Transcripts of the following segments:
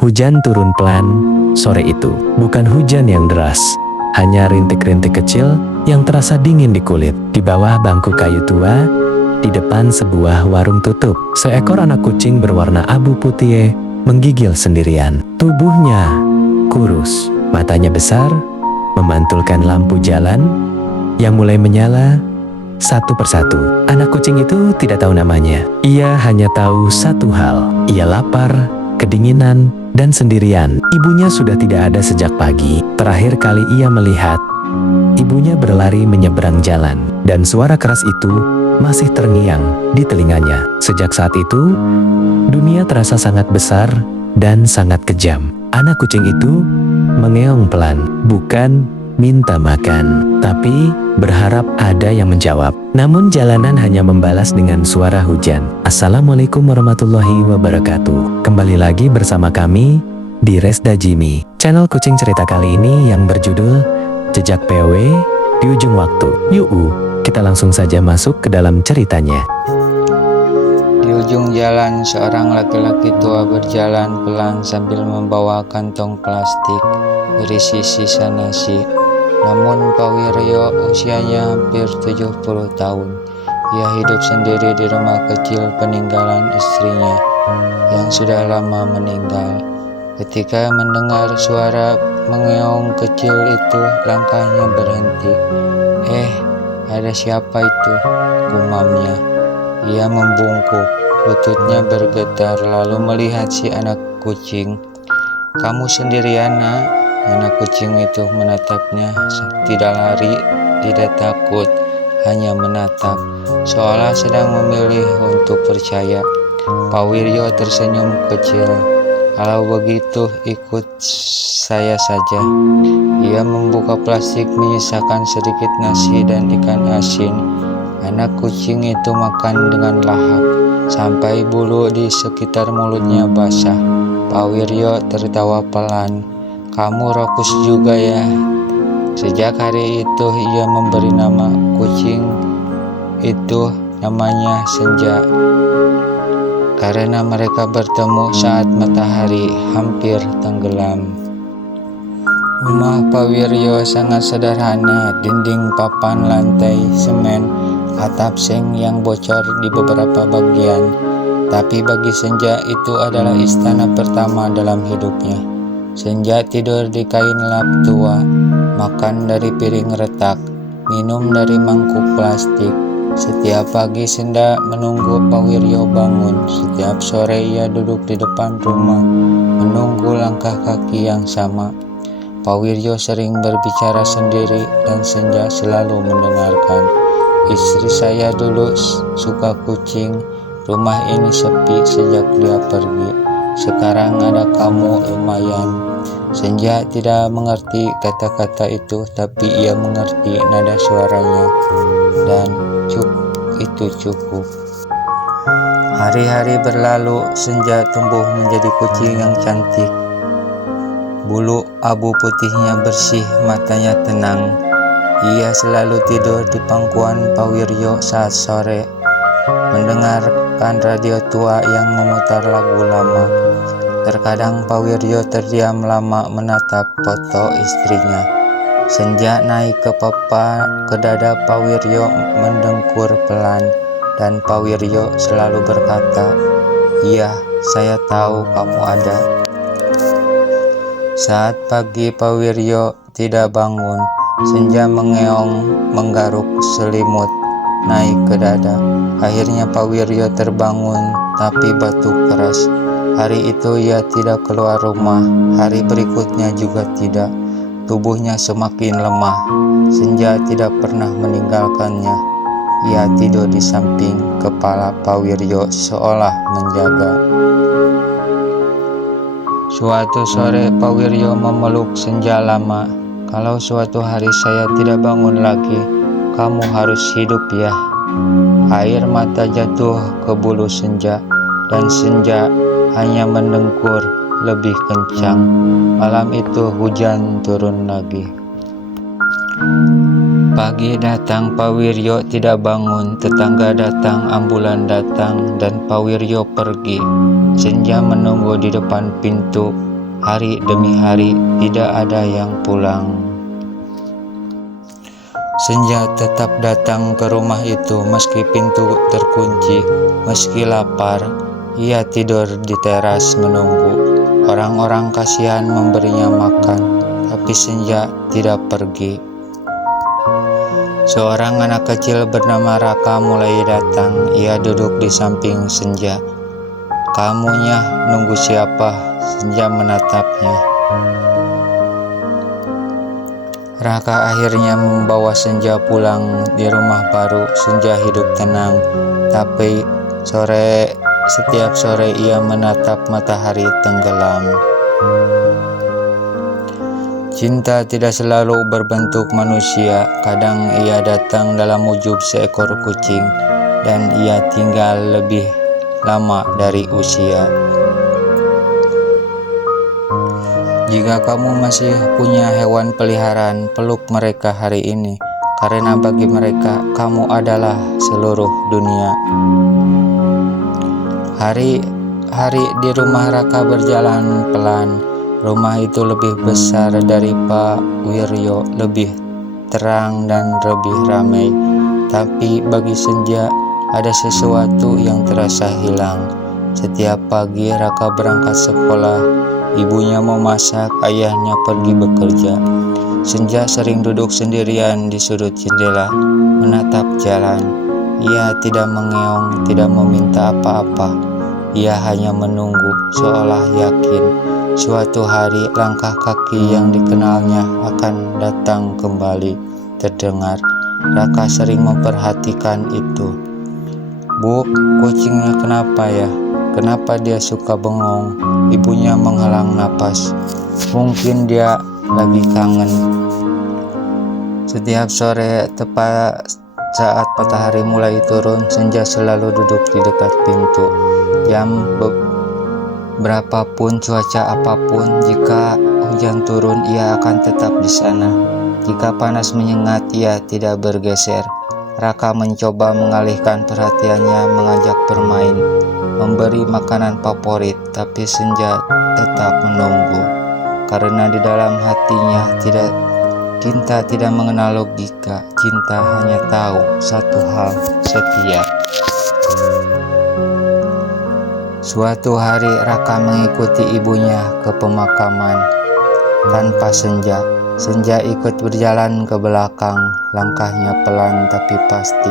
Hujan turun pelan sore itu. Bukan hujan yang deras, hanya rintik-rintik kecil yang terasa dingin di kulit. Di bawah bangku kayu tua, di depan sebuah warung tutup, seekor anak kucing berwarna abu putih menggigil sendirian. Tubuhnya kurus, matanya besar, memantulkan lampu jalan yang mulai menyala satu persatu. Anak kucing itu tidak tahu namanya. Ia hanya tahu satu hal. Ia lapar, kedinginan, dan sendirian. Ibunya sudah tidak ada sejak pagi. Terakhir kali ia melihat ibunya berlari menyeberang jalan, dan suara keras itu masih terngiang di telinganya. Sejak saat itu, dunia terasa sangat besar dan sangat kejam. Anak kucing itu mengeong pelan, bukan minta makan, tapi berharap ada yang menjawab. Namun jalanan hanya membalas dengan suara hujan. Assalamualaikum warahmatullahi wabarakatuh. Kembali lagi bersama kami di Resda Jimmy, channel kucing cerita kali ini yang berjudul Jejak PW di Ujung Waktu. Yuk, kita langsung saja masuk ke dalam ceritanya. Di ujung jalan, seorang laki-laki tua berjalan pelan sambil membawa kantong plastik berisi sisa nasi. Namun Pak Wiryo usianya hampir 70 tahun. Ia hidup sendiri di rumah kecil peninggalan istrinya yang sudah lama meninggal. Ketika mendengar suara mengeong kecil itu, langkahnya berhenti. Ada siapa itu?" gumamnya. Ia membungkuk, lututnya bergetar lalu melihat si anak kucing. "Kamu sendirian, Nak?" Anak kucing itu menatapnya, tidak lari, tidak takut, hanya menatap, seolah sedang memilih untuk percaya. Pak Wiryo tersenyum kecil. "Kalau begitu, ikut saya saja." Ia membuka plastik menyisakan sedikit nasi dan ikan asin. Anak kucing itu makan dengan lahap, sampai bulu di sekitar mulutnya basah. Pak Wiryo tertawa pelan. "Kamu rakus juga ya." Sejak hari itu ia memberi nama kucing itu namanya Senja, karena mereka bertemu saat matahari hampir tenggelam. Rumah Pak Wiryo sangat sederhana, dinding papan, lantai semen, atap seng yang bocor di beberapa bagian. Tapi bagi Senja itu adalah istana pertama dalam hidupnya. Senja tidur di kain lap tua, makan dari piring retak, minum dari mangkuk plastik. Setiap pagi Senja menunggu Pak Wiryo bangun. Setiap sore ia duduk di depan rumah, menunggu langkah kaki yang sama. Pak Wiryo sering berbicara sendiri dan Senja selalu mendengarkan. "Istri saya dulu suka kucing. Rumah ini sepi sejak dia pergi. Sekarang ada kamu lumayan." Senja tidak mengerti kata-kata itu, tapi ia mengerti nada suaranya, dan itu cukup. Hari-hari berlalu, Senja tumbuh menjadi kucing yang cantik. Bulu abu putihnya bersih, matanya tenang. Ia selalu tidur di pangkuan Pak Wiryo saat sore, mendengarkan radio tua yang memutar lagu lama. Terkadang Pak Wiryo terdiam lama menatap foto istrinya. Senja naik ke dada Pak Wiryo mendengkur pelan, dan Pak Wiryo selalu berkata, "Iya, saya tahu kamu ada." Saat pagi Pak Wiryo tidak bangun, Senja mengeong menggaruk selimut naik ke dada. Akhirnya Pak Wiryo terbangun, tapi batuk keras. Hari itu ia tidak keluar rumah, hari berikutnya juga tidak. Tubuhnya semakin lemah. Senja tidak pernah meninggalkannya. Ia tidur di samping kepala Pak Wiryo seolah menjaga. Suatu sore Pak Wiryo memeluk Senja lama. "Kalau suatu hari saya tidak bangun lagi, kamu harus hidup ya." Air mata jatuh ke bulu Senja, dan Senja hanya mendengkur lebih kencang. Malam itu hujan turun lagi. Pagi datang, Pawiryo tidak bangun. Tetangga datang, ambulan datang, dan Pawiryo pergi. Senja menunggu di depan pintu. Hari demi hari tidak ada yang pulang. Senja tetap datang ke rumah itu meski pintu terkunci. Meski lapar, ia tidur di teras menunggu. Orang-orang kasihan memberinya makan, tapi Senja tidak pergi. Seorang anak kecil bernama Raka mulai datang. Ia duduk di samping Senja. "Kamunya nunggu siapa?" Senja menatapnya. Raka akhirnya membawa Senja pulang. Di rumah baru, Senja hidup tenang. Tapi setiap sore ia menatap matahari tenggelam. Cinta tidak selalu berbentuk manusia. Kadang ia datang dalam wujud seekor kucing, dan ia tinggal lebih lama dari usia. Jika kamu masih punya hewan peliharaan, peluk mereka hari ini, karena bagi mereka kamu adalah seluruh dunia. Hari-hari di rumah Raka berjalan pelan. Rumah itu lebih besar dari Pak Wiryo, lebih terang dan lebih ramai. Tapi bagi Senja ada sesuatu yang terasa hilang. Setiap pagi Raka berangkat sekolah, ibunya memasak, ayahnya pergi bekerja. Senja sering duduk sendirian di sudut jendela, menatap jalan. Ia tidak mengeong, tidak meminta apa-apa. Ia hanya menunggu, seolah yakin suatu hari langkah kaki yang dikenalnya akan datang kembali terdengar. Raka sering memperhatikan itu. "Bu, kucingnya kenapa ya? Kenapa dia suka bengong?" Ibunya menghalang napas. "Mungkin dia lagi kangen." Setiap sore, tepat saat matahari mulai turun, Senja selalu duduk di dekat pintu. Berapapun cuaca apapun, jika hujan turun ia akan tetap di sana. Jika panas menyengat, ia tidak bergeser. Raka mencoba mengalihkan perhatiannya, mengajak bermain, memberi makanan favorit, tapi Senja tetap menunggu. Karena di dalam hatinya cinta tidak mengenal logika. Cinta hanya tahu satu hal, setia. Suatu hari Raka mengikuti ibunya ke pemakaman tanpa Senja. Senja ikut berjalan ke belakang, langkahnya pelan tapi pasti.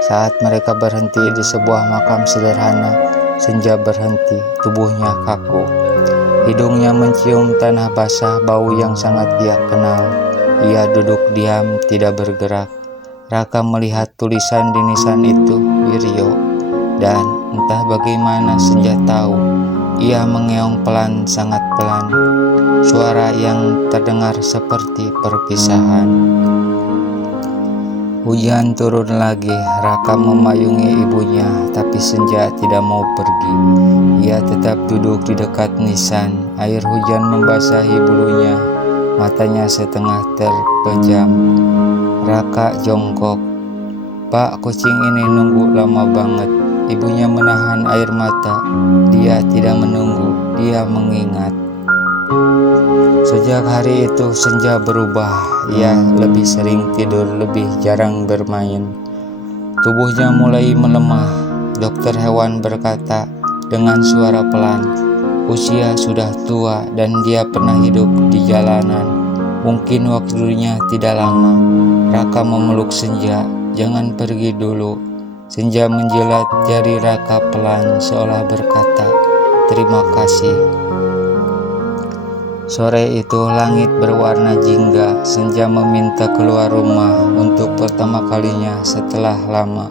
Saat mereka berhenti di sebuah makam sederhana, Senja berhenti, tubuhnya kaku. Hidungnya mencium tanah basah, bau yang sangat dia kenal. Ia duduk diam, tidak bergerak. Raka melihat tulisan di nisan itu, Wiryo. Dan entah bagaimana Senja tahu, ia mengeong pelan, sangat pelan. Suara yang terdengar seperti perpisahan. Hujan turun lagi. Raka memayungi ibunya, tapi Senja tidak mau pergi. Ia tetap duduk di dekat nisan. Air hujan membasahi bulunya. Matanya setengah terpejam. Raka jongkok. "Pak, kucing ini nunggu lama banget." Ibunya menahan air mata. Dia tidak menunggu, dia mengingat. Sejak hari itu Senja berubah. Ia lebih sering tidur, lebih jarang bermain. Tubuhnya mulai melemah. Dokter hewan berkata dengan suara pelan, usia sudah tua dan dia pernah hidup di jalanan. Mungkin waktunya tidak lama. Raka memeluk Senja. "Jangan pergi dulu." Senja menjilat jari Raka pelan, seolah berkata, "Terima kasih." Sore itu langit berwarna jingga. Senja meminta keluar rumah untuk pertama kalinya setelah lama.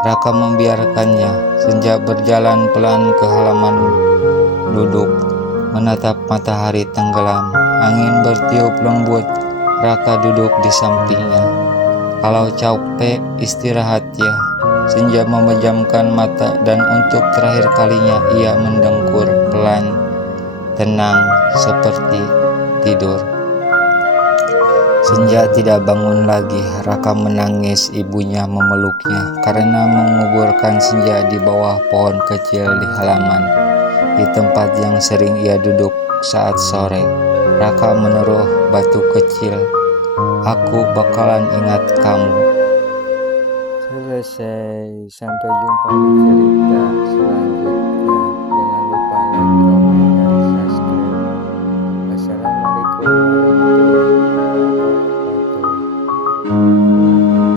Raka membiarkannya. Senja berjalan pelan ke halaman, duduk, menatap matahari tenggelam. Angin bertiup lembut. Raka duduk di sampingnya. "Kalau capek, istirahat ya." Senja memejamkan mata dan untuk terakhir kalinya ia mendengkur pelan, tenang seperti tidur. Senja tidak bangun lagi. Raka menangis, ibunya memeluknya karena menguburkan Senja di bawah pohon kecil di halaman, di tempat yang sering ia duduk saat sore. Raka menaruh batu kecil. Aku bakalan ingat kamu. Selesai. Sampai jumpa di cerita